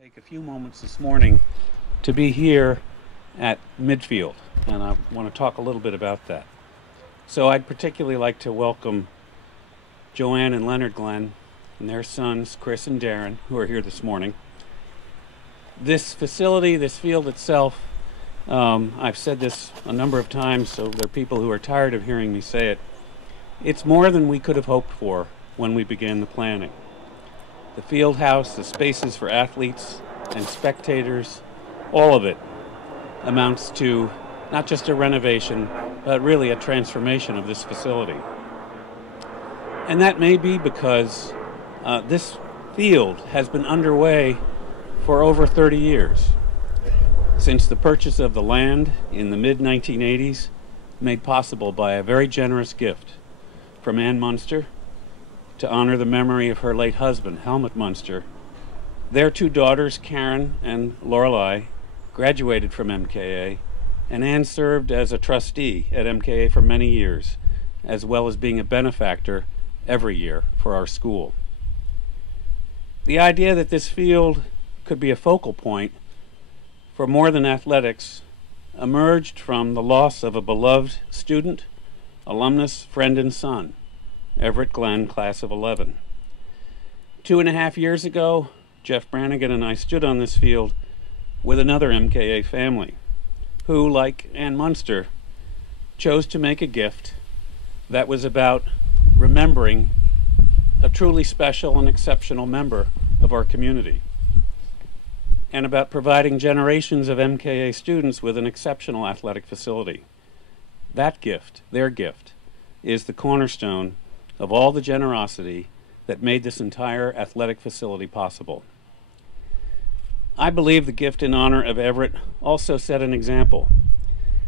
Take a few moments this morning to be here at Midfield, and I want to talk a little bit about that. So I'd particularly like to welcome Joanne and Leonard Glenn and their sons, Chris and Darren, who are here this morning. This facility, this field itself, I've said this a number of times, so there are people who are tired of hearing me say it. It's more than we could have hoped for when we began the planning. The field house, the spaces for athletes and spectators, all of it amounts to not just a renovation, but really a transformation of this facility. And that may be because this field has been underway for over 30 years, since the purchase of the land in the mid-1980s, made possible by a very generous gift from Ann Muenster to honor the memory of her late husband, Helmut Muenster. Their two daughters, Karen and Lorelei, graduated from MKA, and Ann served as a trustee at MKA for many years, as well as being a benefactor every year for our school. The idea that this field could be a focal point for more than athletics emerged from the loss of a beloved student, alumnus, friend, and son, Everett Glenn, class of 11. 2.5 years ago, Jeff Brannigan and I stood on this field with another MKA family who, like Ann Muenster, chose to make a gift that was about remembering a truly special and exceptional member of our community, and about providing generations of MKA students with an exceptional athletic facility. That gift, their gift, is the cornerstone of all the generosity that made this entire athletic facility possible. I believe the gift in honor of Everett also set an example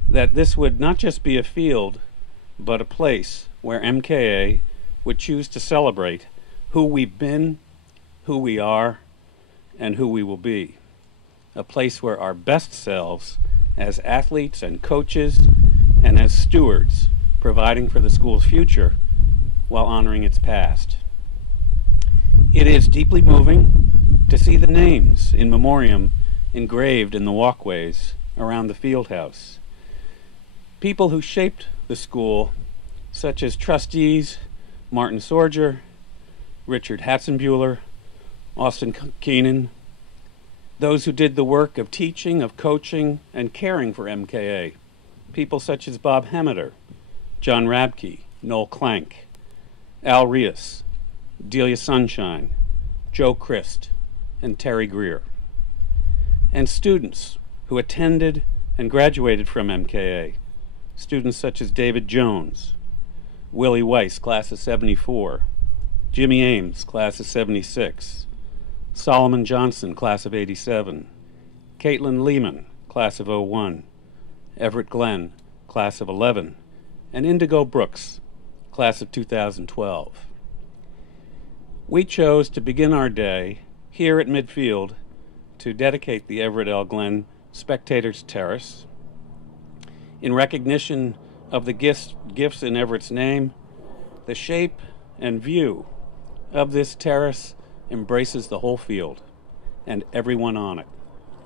that this would not just be a field, but a place where MKA would choose to celebrate who we've been, who we are, and who we will be. A place where our best selves as athletes and coaches and as stewards providing for the school's future while honoring its past. It is deeply moving to see the names in memoriam engraved in the walkways around the field house. People who shaped the school, such as trustees Martin Sorger, Richard Hatzenbuehler, Austin Keenan, those who did the work of teaching, of coaching, and caring for MKA, people such as Bob Hemeter, John Rabke, Noel Clank, Al Rios, Delia Sunshine, Joe Christ, and Terry Greer. And students who attended and graduated from MKA, students such as David Jones, Willie Weiss, class of 74, Jimmy Ames, class of 76, Solomon Johnson, class of 87, Caitlin Lehman, class of 01, Everett Glenn, class of 11, and Indigo Brooks, class of 2012. We chose to begin our day here at Midfield to dedicate the Everett L. Glenn Spectators Terrace in recognition of the gifts in Everett's name. The shape and view of this terrace embraces the whole field and everyone on it,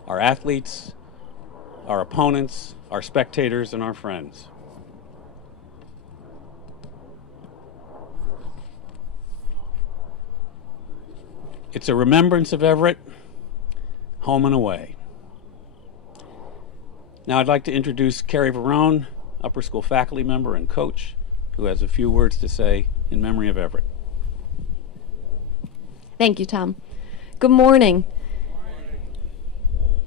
our athletes, our opponents, our spectators, and our friends. It's a remembrance of Everett, home and away. Now I'd like to introduce Carrie Verone, upper school faculty member and coach, who has a few words to say in memory of Everett. Thank you, Tom. Good morning.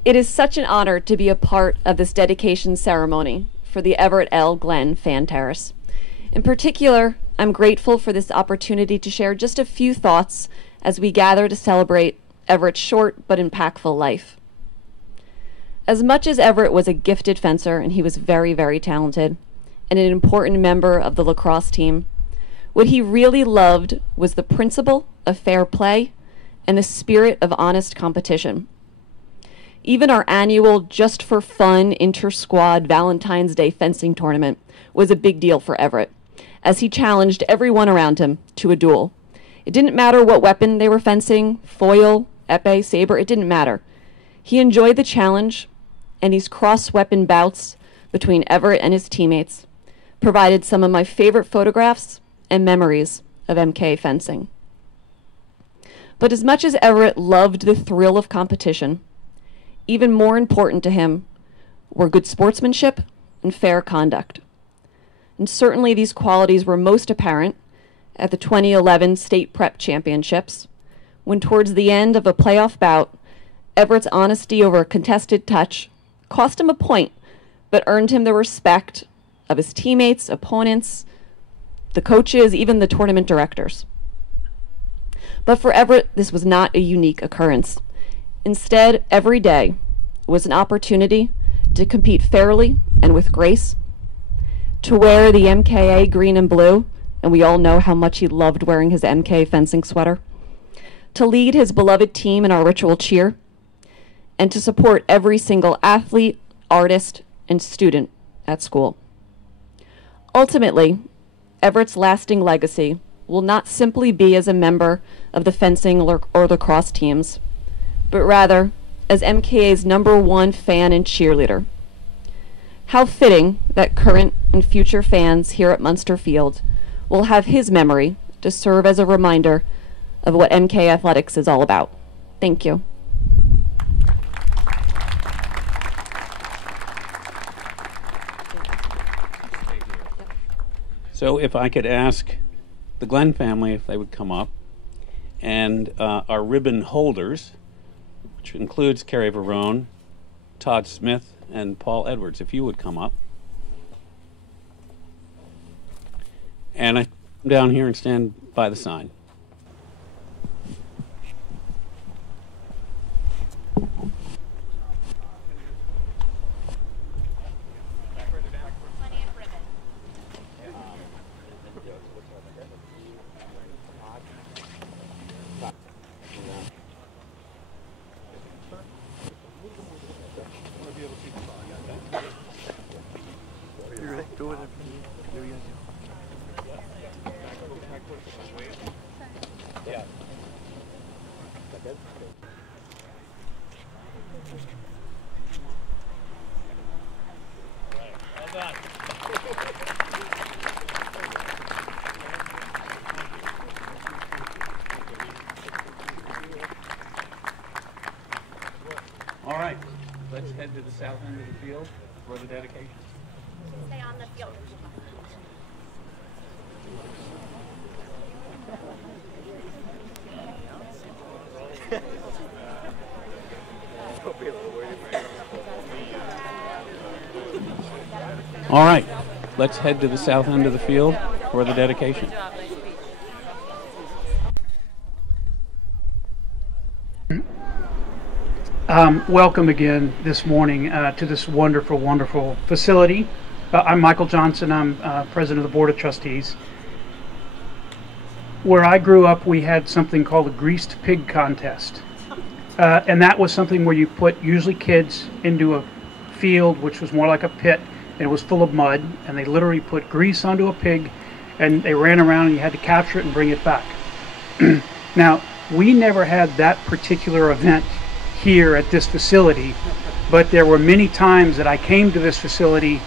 It is such an honor to be a part of this dedication ceremony for the Everett L. Glenn Fan Terrace. In particular, I'm grateful for this opportunity to share just a few thoughts as we gather to celebrate Everett's short but impactful life. As much as Everett was a gifted fencer, and he was very, very talented, and an important member of the lacrosse team, what he really loved was the principle of fair play and the spirit of honest competition. Even our annual just for fun inter-squad Valentine's Day fencing tournament was a big deal for Everett, as he challenged everyone around him to a duel. It didn't matter what weapon they were fencing, foil, epee, saber, it didn't matter. He enjoyed the challenge, and these cross-weapon bouts between Everett and his teammates provided some of my favorite photographs and memories of MK fencing. But as much as Everett loved the thrill of competition, even more important to him were good sportsmanship and fair conduct. And certainly these qualities were most apparent at the 2011 State Prep Championships, when towards the end of a playoff bout, Everett's honesty over a contested touch cost him a point, but earned him the respect of his teammates, opponents, the coaches, even the tournament directors. But for Everett, this was not a unique occurrence. Instead, every day was an opportunity to compete fairly and with grace, to wear the MKA green and blue, and we all know how much he loved wearing his MK fencing sweater, to lead his beloved team in our ritual cheer, and to support every single athlete, artist, and student at school. Ultimately, Everett's lasting legacy will not simply be as a member of the fencing or lacrosse teams, but rather as MKA's #1 fan and cheerleader. How fitting that current and future fans here at Muenster Field will have his memory to serve as a reminder of what MK athletics is all about. Thank you. So if I could ask the Glenn family if they would come up, and our ribbon holders, which includes Carrie Verone, Todd Smith, and Paul Edwards, if you would come up. And I come down here and stand by the sign. All right, let's head to the south end of the field for the dedication. Stay on the field. All right, let's head to the south end of the field for the dedication. Welcome again this morning to this wonderful, wonderful facility. I'm Michael Johnson. I'm president of the Board of Trustees. Where I grew up, we had something called a greased pig contest. And that was something where you put usually kids into a field which was more like a pit, and it was full of mud, and they literally put grease onto a pig, and they ran around and you had to capture it and bring it back. Now, we never had that particular event here at this facility, but there were many times that I came to this facility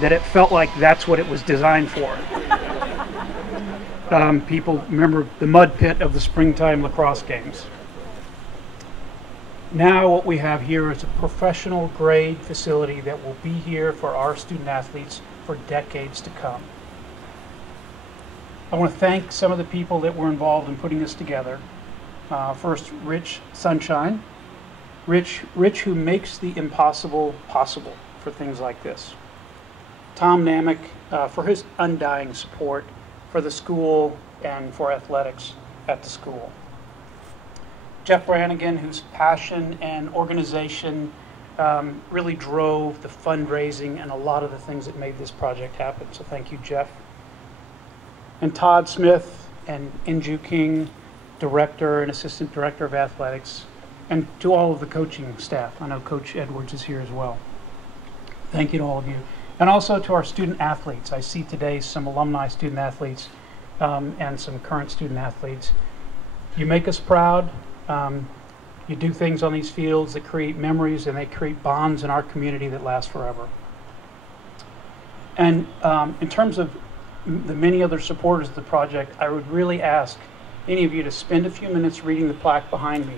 that it felt like that's what it was designed for. People remember the mud pit of the springtime lacrosse games. Now what we have here is a professional grade facility that will be here for our student athletes for decades to come. I want to thank some of the people that were involved in putting this together. First, Rich Sunshine. Rich who makes the impossible possible for things like this. Tom Namick for his undying support for the school and for athletics at the school. Jeff Brannigan, whose passion and organization really drove the fundraising and a lot of the things that made this project happen. So thank you, Jeff. And Todd Smith and Inju King, Director and Assistant Director of Athletics, and to all of the coaching staff. I know Coach Edwards is here as well. Thank you to all of you. And also to our student athletes. I see today some alumni student athletes and some current student athletes. You make us proud. You do things on these fields that create memories and they create bonds in our community that last forever. And in terms of the many other supporters of the project, I would really ask any of you to spend a few minutes reading the plaque behind me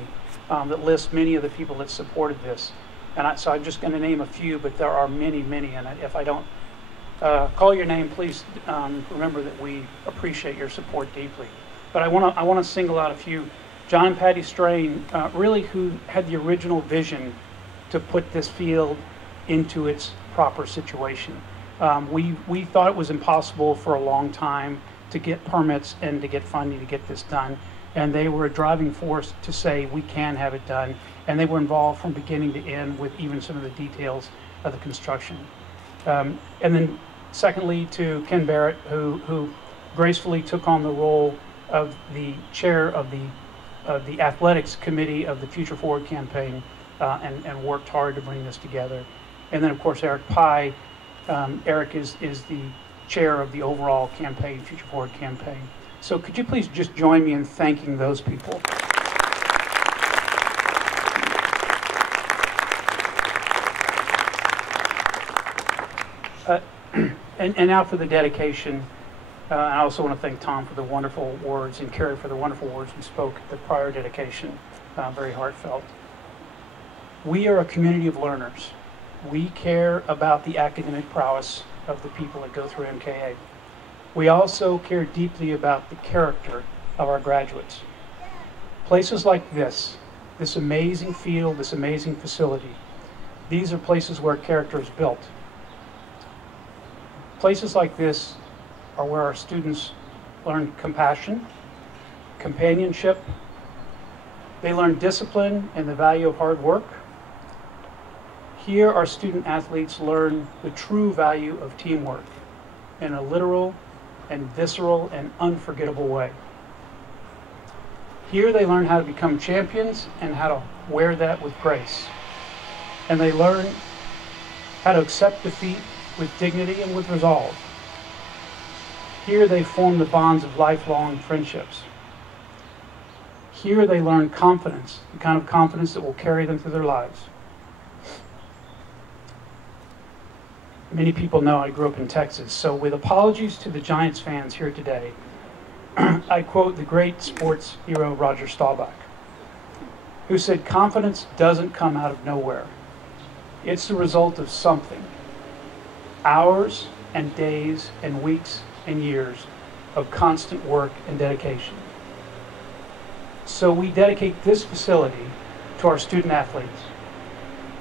that lists many of the people that supported this. And so I'm just going to name a few, but there are many, many. And if I don't call your name, please remember that we appreciate your support deeply. But I want to single out a few. John and Patty Strain, really who had the original vision to put this field into its proper situation. We thought it was impossible for a long time to get permits and to get funding to get this done. And they were a driving force to say we can have it done. And they were involved from beginning to end with even some of the details of the construction. And then secondly, to Ken Barrett, who gracefully took on the role of the chair of the athletics committee of the Future Forward campaign and worked hard to bring this together. And then of course Eric Pye. Eric is the chair of the overall campaign, Future Forward campaign. So could you please just join me in thanking those people? And now for the dedication. I also want to thank Tom for the wonderful words and Carrie for the wonderful words we spoke at the prior dedication. Very heartfelt. We are a community of learners. We care about the academic prowess of the people that go through MKA. We also care deeply about the character of our graduates. Places like this amazing field, this amazing facility, these are places where character is built. Places like this are where our students learn compassion, companionship, they learn discipline and the value of hard work. Here, our student athletes learn the true value of teamwork in a literal and visceral and unforgettable way. Here, they learn how to become champions and how to wear that with grace. And they learn how to accept defeat with dignity and with resolve. Here, they form the bonds of lifelong friendships. Here, they learn confidence, the kind of confidence that will carry them through their lives. Many people know I grew up in Texas, so with apologies to the Giants fans here today, I quote the great sports hero Roger Staubach, who said, "Confidence doesn't come out of nowhere. It's the result of something. Hours and days and weeks and years of constant work and dedication." So we dedicate this facility to our student athletes,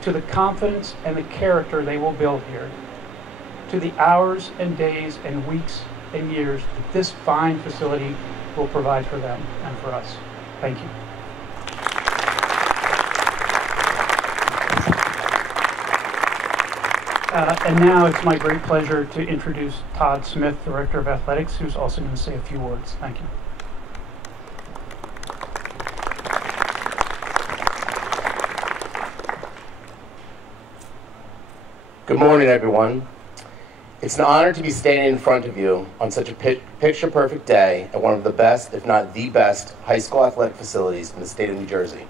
to the confidence and the character they will build here, to the hours and days and weeks and years that this fine facility will provide for them and for us. Thank you. And now it's my great pleasure to introduce Todd Smith, Director of Athletics, who's also going to say a few words. Thank you. Good morning, everyone. It's an honor to be standing in front of you on such a picture-perfect day at one of the best, if not the best, high school athletic facilities in the state of New Jersey.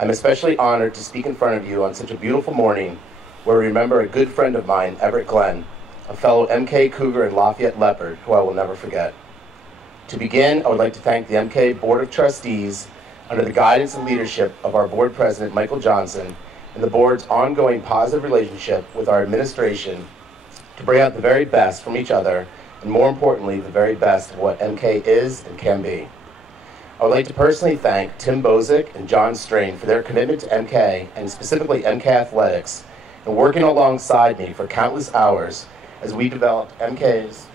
I'm especially honored to speak in front of you on such a beautiful morning where we remember a good friend of mine, Everett Glenn, a fellow MK Cougar and Lafayette Leopard, who I will never forget. To begin, I would like to thank the MK Board of Trustees under the guidance and leadership of our board president, Michael Johnson, and the board's ongoing positive relationship with our administration to bring out the very best from each other, and more importantly, the very best of what MK is and can be. I would like to personally thank Tim Bozick and John Strain for their commitment to MK, and specifically MK Athletics, and working alongside me for countless hours as we developed MK's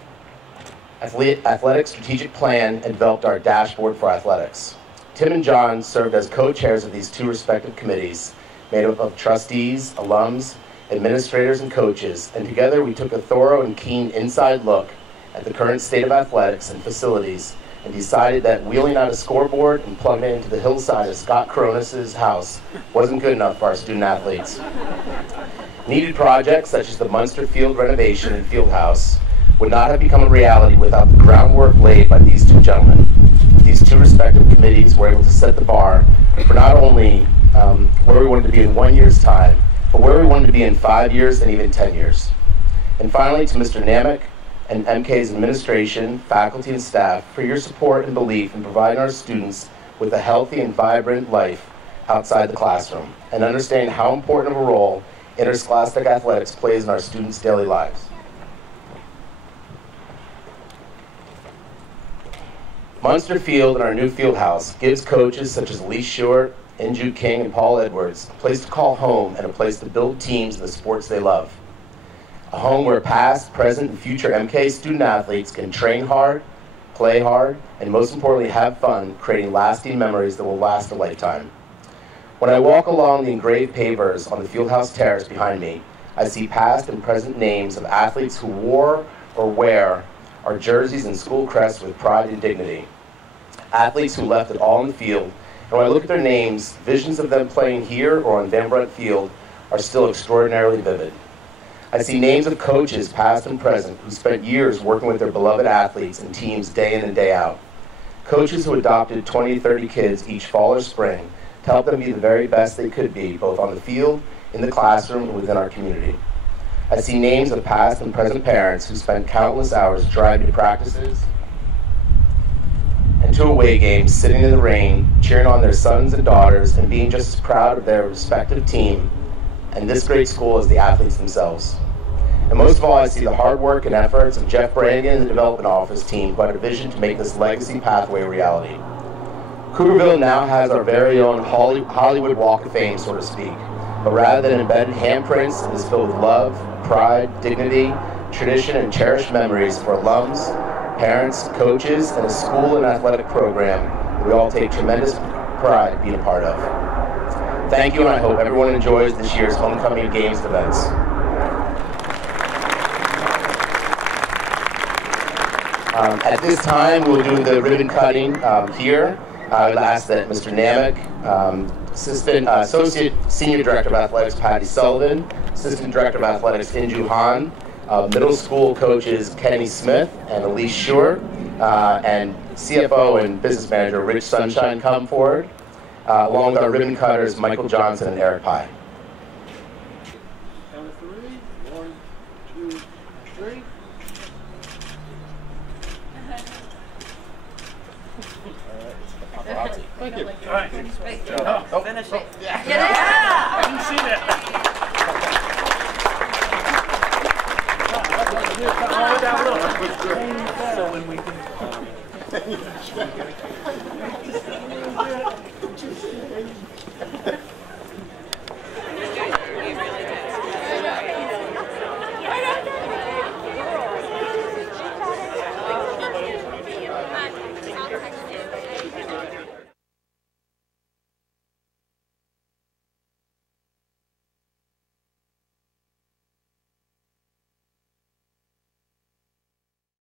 athletic strategic plan and developed our dashboard for athletics. Tim and John served as co-chairs of these two respective committees, made up of trustees, alums, administrators, and coaches, and together we took a thorough and keen inside look at the current state of athletics and facilities and decided that wheeling out a scoreboard and plugging it into the hillside of Scott Cronus's house wasn't good enough for our student athletes. Needed projects such as the Muenster Field renovation and field house would not have become a reality without the groundwork laid by these two gentlemen. These two respective committees were able to set the bar for not only where we wanted to be in 1 year's time, but where we wanted to be in 5 years and even 10 years. And finally, to Mr. Namick and MK's administration, faculty, and staff for your support and belief in providing our students with a healthy and vibrant life outside the classroom, and understanding how important of a role interscholastic athletics plays in our students' daily lives. Muenster Field and our new field house gives coaches such as Lee Short, Inju King, and Paul Edwards a place to call home and a place to build teams in the sports they love. A home where past, present, and future MK student athletes can train hard, play hard, and most importantly, have fun, creating lasting memories that will last a lifetime. When I walk along the engraved pavers on the Fieldhouse Terrace behind me, I see past and present names of athletes who wore or wear our jerseys and school crests with pride and dignity. Athletes who left it all in the field, and when I look at their names, visions of them playing here or on Van Brunt Field are still extraordinarily vivid. I see names of coaches, past and present, who spent years working with their beloved athletes and teams day in and day out. Coaches who adopted 20 to 30 kids each fall or spring to help them be the very best they could be, both on the field, in the classroom, and within our community. I see names of past and present parents who spent countless hours driving to practices and to away games, sitting in the rain, cheering on their sons and daughters, and being just as proud of their respective team and this great school as the athletes themselves. And most of all, I see the hard work and efforts of Jeff Brannigan and the development office team who had a vision to make this legacy pathway a reality. Cougarville now has our very own Hollywood Walk of Fame, so to speak. But rather than embedded handprints, it is filled with love, pride, dignity, tradition, and cherished memories for alums, parents, coaches, and a school and athletic program that we all take tremendous pride being a part of. Thank you, and I hope everyone enjoys this year's Homecoming Games events. At this time, we'll do the ribbon cutting here. I would ask that Mr. Namick, Associate Senior Director of Athletics Patty Sullivan, Assistant Director of Athletics Inju Han, middle school coaches Kenny Smith and Elise Short, and CFO and Business Manager Rich Sunshine come forward, along with our ribbon cutters Michael Johnson and Eric Pye. Count of three. 1, 2, 3. Thank you. All right. Finish it. Yeah. Yeah. I didn't see that. So when we